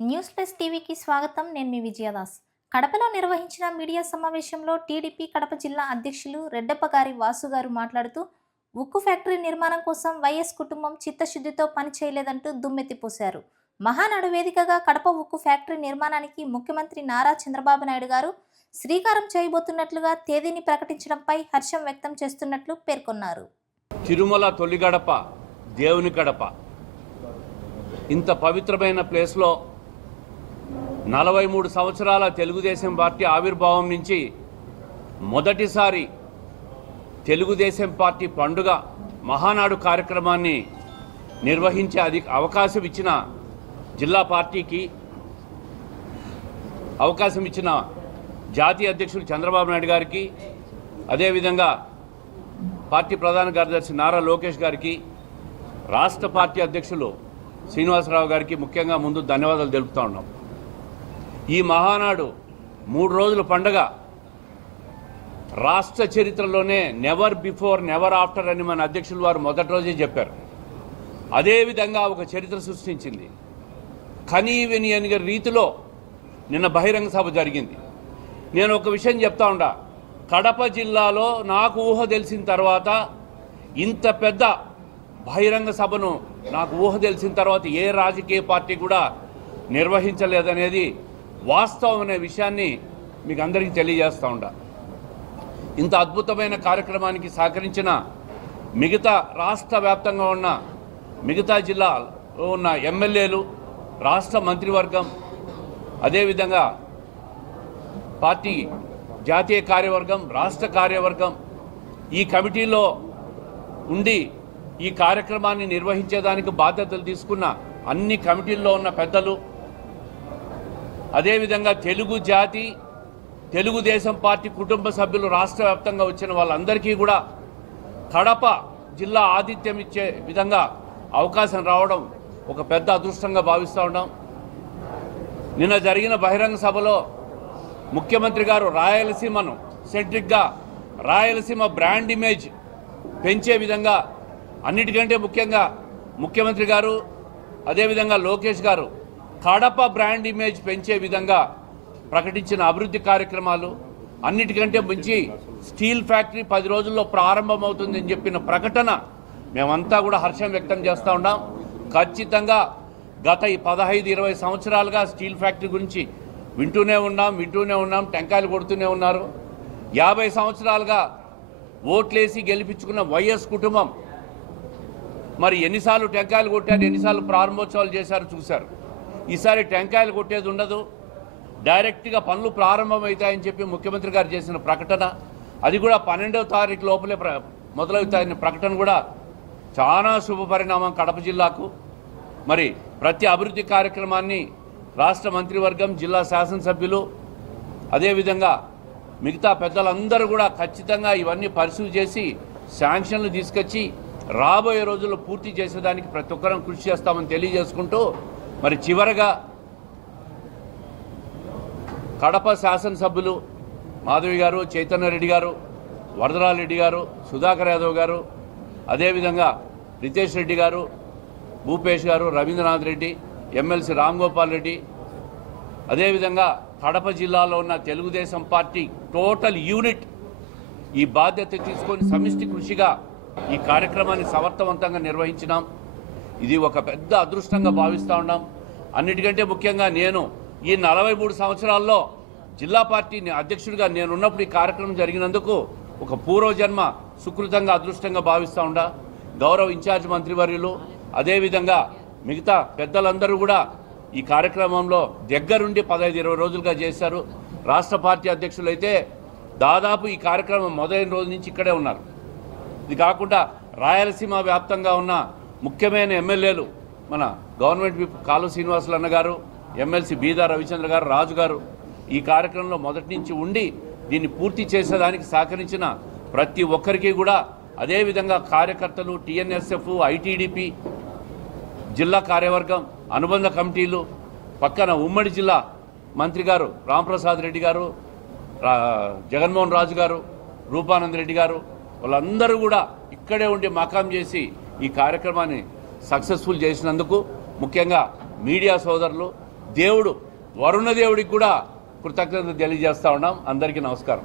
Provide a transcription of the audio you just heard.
News plus టీవీకి స్వాగతం. నేను మీ విజయదాస్. కడపలో నిర్వహించిన మీడియా సమావేశంలో టీడీపీ కడప జిల్లా అధ్యక్షులు రెడ్డప్పగారి వాసు గారు మాట్లాడుతూ ఉక్కు ఫ్యాక్టరీ నిర్మాణం కోసం వైఎస్ కుటుంబం చిత్తశుద్ధితో పనిచేయలేదంటూ దుమ్మెత్తిపోశారు మహానాడు వేదికగా కడప ఉక్కు ఫ్యాక్టరీ నిర్మాణానికి ముఖ్యమంత్రి నారా చంద్రబాబు నాయుడు గారు శ్రీకారం చేయబోతున్నట్లుగా తేదీని ప్రకటించడంపై హర్షం వ్యక్తం చేస్తున్నట్లు పేర్కొన్నారు. తిరుమల తొలిగడప దేవుని గడప. ఇంత పవిత్రమైన ప్లేస్లో నలభై మూడు సంవత్సరాల తెలుగుదేశం పార్టీ ఆవిర్భావం నుంచి మొదటిసారి తెలుగుదేశం పార్టీ పండుగ మహానాడు కార్యక్రమాన్ని నిర్వహించే అది అవకాశం ఇచ్చిన జిల్లా పార్టీకి అవకాశం ఇచ్చిన జాతీయ అధ్యక్షులు చంద్రబాబు నాయుడు గారికి అదేవిధంగా పార్టీ ప్రధాన కార్యదర్శి నారా లోకేష్ గారికి రాష్ట్ర పార్టీ అధ్యక్షులు శ్రీనివాసరావు గారికి ముఖ్యంగా ముందు ధన్యవాదాలు తెలుపుతా ఉన్నాం. ఈ మహానాడు మూడు రోజుల పండగ. రాష్ట్ర చరిత్రలోనే నెవర్ బిఫోర్ నెవర్ ఆఫ్టర్ అని మన అధ్యక్షులు వారు మొదటి రోజే చెప్పారు. అదేవిధంగా ఒక చరిత్ర సృష్టించింది. కనీ విని రీతిలో నిన్న బహిరంగ సభ జరిగింది. నేను ఒక విషయం చెప్తా ఉండా. కడప జిల్లాలో నాకు ఊహ తెలిసిన తర్వాత ఇంత పెద్ద బహిరంగ సభను నాకు ఊహ తెలిసిన తర్వాత ఏ రాజకీయ పార్టీ కూడా నిర్వహించలేదనేది వాస్తవం అనే విషయాన్ని మీకు అందరికీ తెలియజేస్తూ ఉండా. ఇంత అద్భుతమైన కార్యక్రమానికి సహకరించిన మిగతా రాష్ట్ర వ్యాప్తంగా ఉన్న మిగతా జిల్లాలో ఉన్న ఎమ్మెల్యేలు రాష్ట్ర మంత్రివర్గం అదేవిధంగా పార్టీ జాతీయ కార్యవర్గం రాష్ట్ర కార్యవర్గం ఈ కమిటీలో ఉండి ఈ కార్యక్రమాన్ని నిర్వహించేదానికి బాధ్యతలు తీసుకున్న అన్ని కమిటీల్లో ఉన్న పెద్దలు అదేవిధంగా తెలుగు జాతి తెలుగుదేశం పార్టీ కుటుంబ సభ్యులు రాష్ట్ర వ్యాప్తంగా వచ్చిన వాళ్ళందరికీ కూడా కడప జిల్లా ఆతిథ్యం ఇచ్చే విధంగా అవకాశం రావడం ఒక పెద్ద అదృష్టంగా భావిస్తూ ఉన్నాం. నిన్న జరిగిన బహిరంగ సభలో ముఖ్యమంత్రి గారు రాయలసీమను సెంట్రిక్గా రాయలసీమ బ్రాండ్ ఇమేజ్ పెంచే విధంగా అన్నిటికంటే ముఖ్యంగా ముఖ్యమంత్రి గారు అదేవిధంగా లోకేష్ గారు కడప బ్రాండ్ ఇమేజ్ పెంచే విధంగా ప్రకటించిన అభివృద్ధి కార్యక్రమాలు అన్నిటికంటే మించి స్టీల్ ఫ్యాక్టరీ పది రోజుల్లో ప్రారంభమవుతుందని చెప్పిన ప్రకటన మేమంతా కూడా హర్షం వ్యక్తం చేస్తూ ఉన్నాం. ఖచ్చితంగా గత ఈ పదహైదు ఇరవై సంవత్సరాలుగా స్టీల్ ఫ్యాక్టరీ గురించి వింటూనే ఉన్నాం వింటూనే ఉన్నాం టెంకాయలు కొడుతూనే ఉన్నారు. యాభై సంవత్సరాలుగా ఓట్లేసి గెలిపించుకున్న వైఎస్ కుటుంబం మరి ఎన్నిసార్లు టెంకాయలు కొట్టారు ఎన్నిసార్లు ప్రారంభోత్సవాలు చేశారు చూశారు. ఈసారి టెంకాయలు కొట్టేది ఉండదు. డైరెక్ట్గా పనులు ప్రారంభమవుతాయని చెప్పి ముఖ్యమంత్రి గారు చేసిన ప్రకటన. అది కూడా పన్నెండవ తారీఖు లోపలే ప్ర మొదలవుతాయని ప్రకటన కూడా చాలా శుభ పరిణామం కడప జిల్లాకు. మరి ప్రతి అభివృద్ధి కార్యక్రమాన్ని రాష్ట్ర మంత్రివర్గం జిల్లా శాసనసభ్యులు అదేవిధంగా మిగతా పెద్దలందరూ కూడా ఖచ్చితంగా ఇవన్నీ పరిశీలి చేసి శాంక్షన్లు తీసుకొచ్చి రాబోయే రోజుల్లో పూర్తి చేసేదానికి ప్రతి ఒక్కరం కృషి చేస్తామని తెలియజేసుకుంటూ మరి చివరగా కడప శాసనసభ్యులు మాధవి గారు చైతన్య రెడ్డి గారు వరదరారెడ్డి గారు సుధాకర్ యాదవ్ గారు అదేవిధంగా రితేష్ రెడ్డి గారు భూపేష్ గారు రవీంద్రనాథ్ రెడ్డి ఎమ్మెల్సీ రామ్ గోపాల్ రెడ్డి అదేవిధంగా కడప జిల్లాలో ఉన్న తెలుగుదేశం పార్టీ టోటల్ యూనిట్ ఈ బాధ్యత తీసుకొని సమిష్టి కృషిగా ఈ కార్యక్రమాన్ని సమర్థవంతంగా నిర్వహించినాం. ఇది ఒక పెద్ద అదృష్టంగా భావిస్తూ ఉన్నాం. అన్నిటికంటే ముఖ్యంగా నేను ఈ నలభై మూడు సంవత్సరాల్లో జిల్లా పార్టీ అధ్యక్షుడిగా నేను ఉన్నప్పుడు ఈ కార్యక్రమం జరిగినందుకు ఒక పూర్వజన్మ సుకృతంగా అదృష్టంగా భావిస్తూ ఉండా. గౌరవ ఇన్ఛార్జ్ మంత్రివర్యులు అదేవిధంగా మిగతా పెద్దలందరూ కూడా ఈ కార్యక్రమంలో దగ్గరుండి పదహైదు ఇరవై రోజులుగా చేశారు. రాష్ట్ర పార్టీ అధ్యక్షులు అయితే దాదాపు ఈ కార్యక్రమం మొదలైన రోజు నుంచి ఇక్కడే ఉన్నారు. ఇది కాకుండా రాయలసీమ వ్యాప్తంగా ఉన్న ముఖ్యమైన ఎమ్మెల్యేలు మన గవర్నమెంట్ విప్ కాలు శ్రీనివాసులు అన్న గారు ఎమ్మెల్సీ బీదా రవిచంద్ర గారు రాజు గారు ఈ కార్యక్రమంలో మొదటి నుంచి ఉండి దీన్ని పూర్తి చేసేదానికి సహకరించిన ప్రతి ఒక్కరికి కూడా అదేవిధంగా కార్యకర్తలు టీఎన్ఎస్ఎఫ్ ఐటీడీపీ జిల్లా కార్యవర్గం అనుబంధ కమిటీలు పక్కన ఉమ్మడి జిల్లా మంత్రి గారు రాంప్రసాద్ రెడ్డి గారు రా- జగన్మోహన్ రాజు గారు రూపానంద్ రెడ్డి గారు వాళ్ళందరూ కూడా ఇక్కడే ఉండి మకాం చేసి ఈ కార్యక్రమాన్ని సక్సెస్ఫుల్ చేసినందుకు ముఖ్యంగా మీడియా సోదరులు దేవుడు వరుణ దేవుడికి కూడా కృతజ్ఞత తెలియజేస్తా ఉన్నాం. అందరికీ నమస్కారం.